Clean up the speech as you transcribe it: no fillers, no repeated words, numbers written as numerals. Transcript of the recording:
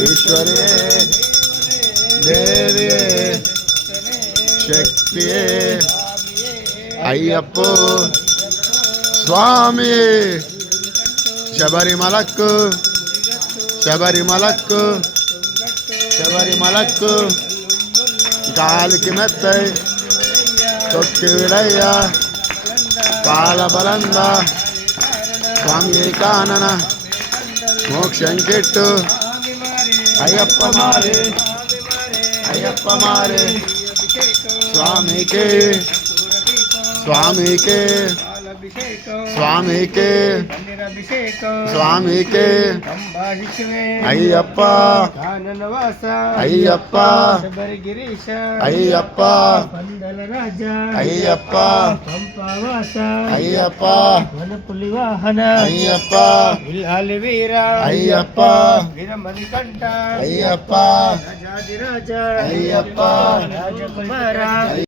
ಈಶ್ವರಿಯೇ ದೇವಿಯೇ ಶಕ್ತಿಯೇ ಅಯ್ಯಪ್ಪ ಸ್ವಾಮಿಯೇ ಶಬರಿಮಲಕ್ಕು శబరిమలకు శబరిమలకు కాలికి మెత్తై తొక్కి విడయ్య పాలబలంద స్వామి కానన మోక్షం కెట్టు అయ్యప్ప మారే అయ్యప్ప మారే స్వామికే స్వామికే స్వామికే స్వామికే అయ్యప్ప అయ్యప్ప అయ్యప్ప అయ్యప్ప అయ్యప్ప వనపులివాహన అయ్యప్ప విల్లాలి వీర అయ్యప్ప వీరమణికంఠ అయ్యప్ప రాజాదిరాజ అయ్యప్ప రాజకుమార